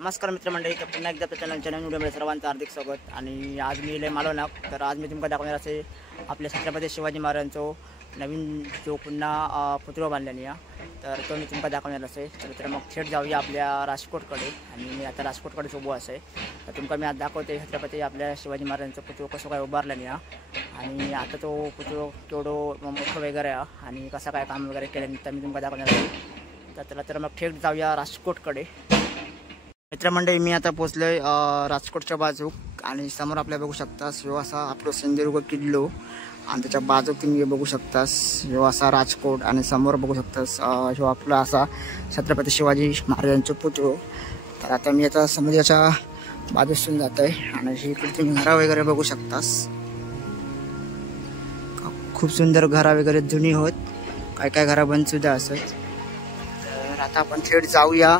नमस्कार मित्रमंडळी, तर पुन्हा एकदा चॅनलच्या नवीन व्हिडिओमध्ये सर्वांचं हार्दिक स्वागत। आणि आज मी मालवण, तर आज मी तुमका दाखवणार असे आपल्या छत्रपती शिवाजी महाराजांचो नवीन जो पुन्हा पुतळा बांधलेला आहे, तर तो मी तुमका दाखवणार असे। तर मग थेट जाऊया आपल्या राजकोटकडे। आणि मी आता राजकोटकडे उभो असे, तर तुमका मी आज दाखवते छत्रपती आपल्या शिवाजी महाराजांचा पुतळा कसं काय उभारलेला आहे आणि आता तो पुतळा केवढं मोठं वगैरे आहे आणि कसं काय काम वगैरे केलं तर मी तुमका दाखवणार आहे। तर चला तर मग थेट जाऊया राजकोटकडे। मित्रमंडळी, मी आता पोचलोय राजकोटच्या बाजूक आणि समोर आपल्याला बघू शकतास ह्यो असा आपलो सिंधुदुर्ग किल्लो आणि त्याच्या बाजूक तुम्ही बघू शकतास ह्यो असा राजकोट आणि समोर बघू शकतास ह्यो आपला असा छत्रपती शिवाजी महाराजांचा पुतळो। तर आता मी आता समुद्राच्या बाजूसून जात आहे आणि इकडे तुम्ही घरा वगैरे बघू शकतास, खूप सुंदर घरा वगैरे जुनी होत, काय काय घरा बंद सुद्धा असत। तर आता आपण थेट जाऊया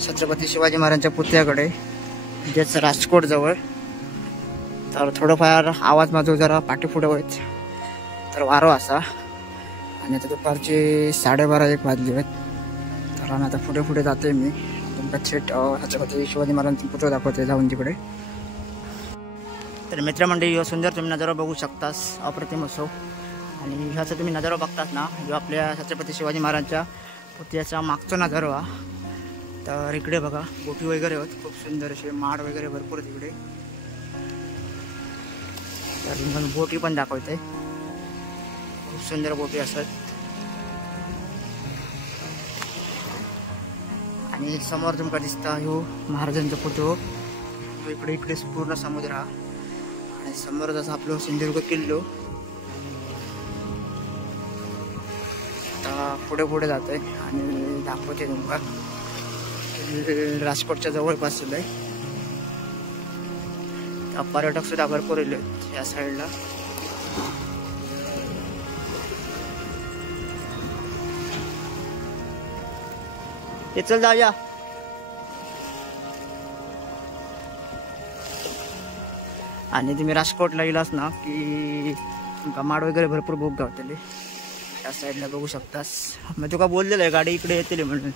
छत्रपती शिवाजी महाराजांच्या पुतळ्याकडे, म्हणजेच राजकोट जवळ। तर थोडंफार आवाज माझा जरा पाठीपुढे होत, तर वारो असा आणि आता दुपारचे 12:30-1 वाजले आहेत। तर आता पुढे पुढे जाते मी तुमका थेट छत्रपती शिवाजी महाराजांचा पुतळा दाखवते जाऊन तिकडे। तर मित्रमंडळी, ह्यो सुंदर तुम्ही नजारा बघू शकतास, अप्रतिम असो। आणि ह्याचा तुम्ही नजारा बघतास ना, जो आपल्या छत्रपती शिवाजी महाराजांच्या पुतळ्याचा मागचा नजारा हा। तर इकडे बघा बोटी वगैरे होत, खूप सुंदर असे माड वगैरे भरपूर तिकडे। तर मी बोटी पण दाखवते, खूप सुंदर बोटी असतात। आणि समोर तुमका दिसता ह्यो महाराजांचा पुतळो, इकडे इकडे पूर्ण समुद्र हा आणि समोर जसा आपलं सिंधुदुर्ग किल्लो। आता पुढे पुढे जातोय आणि दाखवते तुमका राजकोटच्या जवळपास आहे। पर्यटक सुद्धा भरपूर येले या साईडला। हे चल जाऊया। आणि तुम्ही राजकोटला येलास ना की तुमका माड वगैरे भरपूर भूक गावतले, या साईडला बघू शकतास। मी तुका बोललेलं आहे गाडी इकडे येते म्हणून,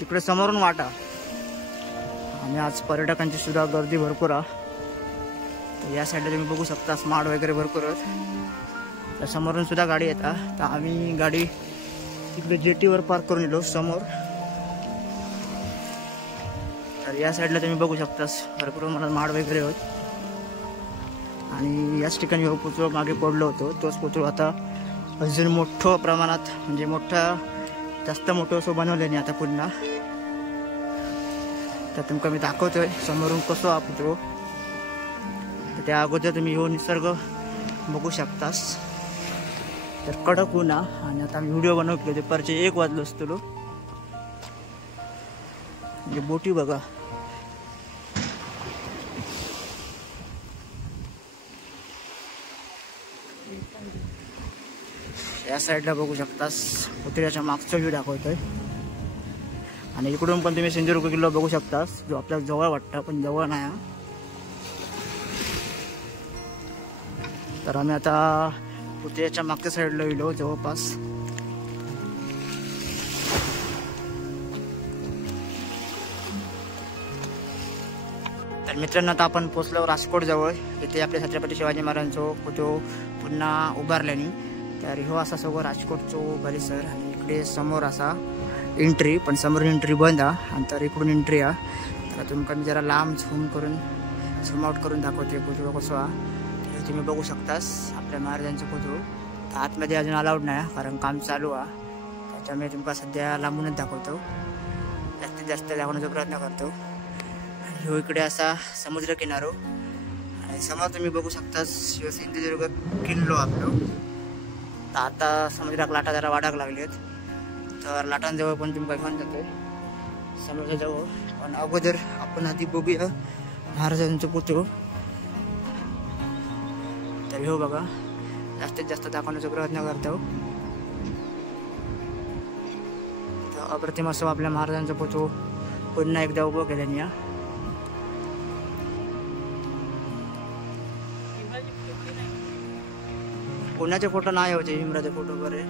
तिकडे समोरून वाटा। आणि आज पर्यटकांची सुद्धा गर्दी भरपूर आहे, तर या साईडला तुम्ही बघू शकता माड वगैरे भरपूर आहेत। तर समोरून सुद्धा गाडी येतात, तर आम्ही गाडी तिकडे जेटीवर पार्क करून येलो समोर। तर या साईडला तुम्ही बघू शकतास भरपूर मला माड वगैरे होत। आणि याच ठिकाणी पुतळा मागे पडलो होतो, तोच पुतळा आता अजून मोठ्या प्रमाणात, म्हणजे जास्त मोठं असं बनवलं नाही आता पुन्हा। तर तुमका मी दाखवतोय समोरून कसं हा पुतळो। तर त्या अगोदर तुम्ही ह्यो निसर्ग बघू शकतास, तर कडक ऊन आणि आता मी व्हिडिओ बनवले दुपारचे 1 वाजलो असतो। म्हणजे बोटी बघा, या साईडला बघू शकतास पुतळ्याच्या मागचा व्ह्यू दाखवतोय। आणि इकडून पण तुम्ही सिंधुदुर्ग किल्ला बघू शकतास, जो आपल्याला जवळ वाटतं पण जवळ नाही। तर आम्ही आता पुतळ्याच्या मागच्या साईडला गेलो जवळपास। तर मित्रांनो, आता आपण पोचलो राजकोट जवळ, इथे आपल्या छत्रपती शिवाजी महाराजांचा पुतळा पुन्हा उभारल्याने। तर ह्यो असा सगळं राजकोटचो परिसर आणि इकडे समोर असा एंट्री, पण समोर एंट्री बंद आहे आणि तर इकडून एंट्री आहे। तर तुमका मी जरा लांब झूम आउट करून दाखवते पुतळा कसं आहे। तर तुम्ही बघू शकतास आपल्या महाराजांचा पुतळा। तर आतमध्ये अजून अलाउड नाही कारण काम चालू आहे, त्याच्यामुळे तुमका सध्या लांबूनच दाखवतो, जास्तीत जास्त दाखवण्याचा प्रयत्न करतो। ह्यो इकडे असा समुद्र किनारो आणि समोर तुम्ही बघू शकतास ह्यो सिंधुदुर्ग किल्लो आपलो। तर आता समुद्रात लाटा जरा वाढाक लागलेत, तर लाटांजवळ पण तुमका घेऊन जातोय समुद्राच्या जवळ। पण अगोदर आपण आधी बघूया महाराजांचा पुतळा। तर ह्यो बघा जास्तीत जास्त दाखवण्याचा प्रयत्न करतो। तर अप्रतिम असं आपल्या महाराजांचा पुतळा पुन्हा एकदा उभं केल्याने या। पुण्याचे फोटो नाही होते, हिमराचे फोटो वगैरे।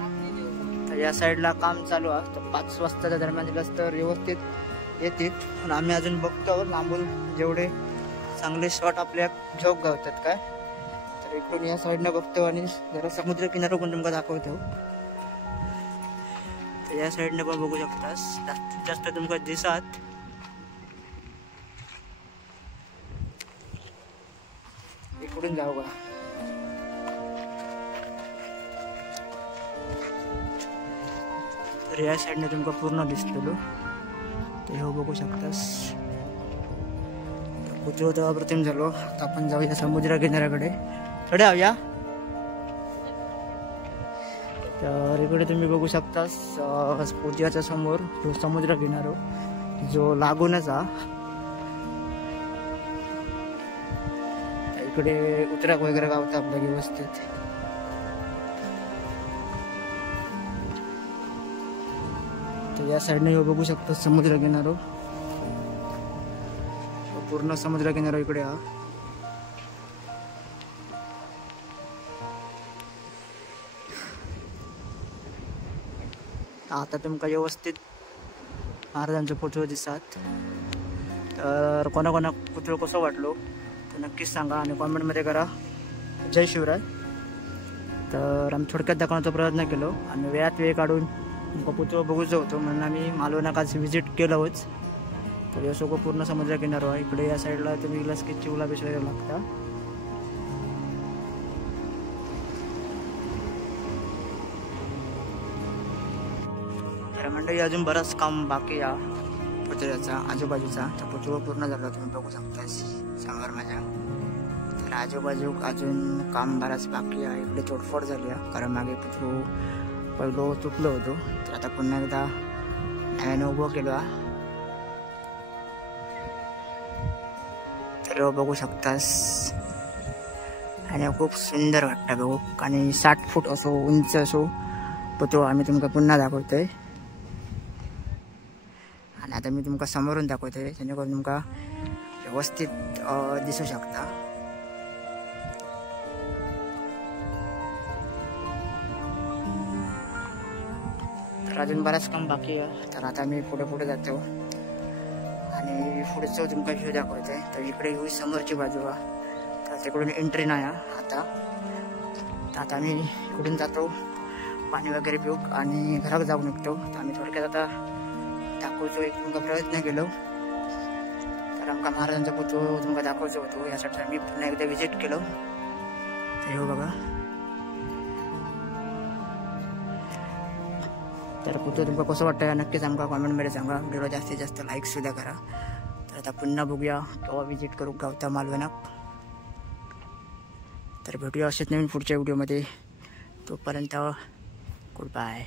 तर या साईडला काम चालू आहे, तर 5 वाजताच्या दरम्यान दिलास तर व्यवस्थित येतील, पण आम्ही अजून बघतो लांबून जेवढे चांगले शॉट आपल्या झोप गावतात काय. तर इकडून या साईडनं बघतो आणि जरा समुद्र किनारा पण तुमका दाखवतो. तर या साईडनं पण बघू शकतास, जास्तीत जास्त तुमका दिसात इकडून जाऊ का. तर या साईडने तुमका पूर्ण दिसतलो. तर हे बघू शकतास. पुतळो तर अप्रतिम झालो. आता आपण जाऊया समुद्र किनाऱ्याकडे. थोडे जाऊया. तर इकडे तुम्ही बघू शकतास पुजाच्या समोर जो समुद्र किनारो जो लागूनच हा. इकडे उतराक वगैरे गावतं आपल्या व्यवस्थित. तर या साईडने बघू शकता समुद्र किनारो, पूर्ण समुद्र किनारा इकडे हा. आता तुमका व्यवस्थित महाराजांचे फोटो दिसतात. तर कोणा पुतळो कसं वाटलो तर नक्कीच सांगा आणि कॉमेंटमध्ये करा. जय शिवराय. तर आम्ही थोडक्यात दाखवण्याचा प्रयत्न केलो आणि वेळात वेळ काढून तुमका पुतळो बघूच होतो म्हणून आम्ही मालवणाक आज व्हिजिट केलोच. तर या सगळं पूर्ण समुद्र किनारा आहे. इकडे या साईडला तुम्ही गेलास की चिवला बेसवायला लागता. तर मंडळी अजून बरंच काम बाकी या पुतळ्याचा आजूबाजूचा. तर पुतळा पूर्ण झाला तुम्ही बघू शकता समोर माझ्या. तर आजूबाजू अजून काम बराच बाकी आहे. इकडे तोडफोड झाली आहे कारण मागे पुतळो पहिलो तुटलो होतो. तर आता पुन्हा एकदा नव्यानं उभं केलो. तर बघू शकतास आणि खूप सुंदर वाटतं बघू. आणि 60 फूट असो उंच असो पुतळो आम्ही तुमका पुन्हा दाखवतोय. आणि आता मी तुमका समोरून दाखवतोय जेणेकरून तुमका व्यवस्थित दिसू शकता. तर अजून बराच काम बाकी आहे. तर आता मी पुढे जातो आणि पुढचं तुमका व्ह्यू दाखवतोय. तर इकडे ही समोरची बाजू आहे. तर तिकडून एंट्री नाही आता. तर आता आम्ही इकडून जातो पाणी वगैरे पिऊ आणि घरात जाऊ निघतो. तर आम्ही थोडक्यात आता दाखवतो एक तुमका प्रयत्न केलो. तर आमका महाराजांचा पुतळो तुमका दाखवतो होतो यासाठी आम्ही पुन्हा एकदा व्हिजिट केलो. तर हो बघा. तर पुतळो तुमका कसं वाटतं नक्कीच आमका कॉमेंटमध्ये सांगा. व्हिडिओला जास्तीत जास्त लाईक सुद्धा करा. तर आता पुन्हा बघूया केव्हा व्हिजिट करू गावता मालवणाक. तर भेटूया असेच नवीन पुढच्या व्हिडिओमध्ये. तोपर्यंत गुड बाय.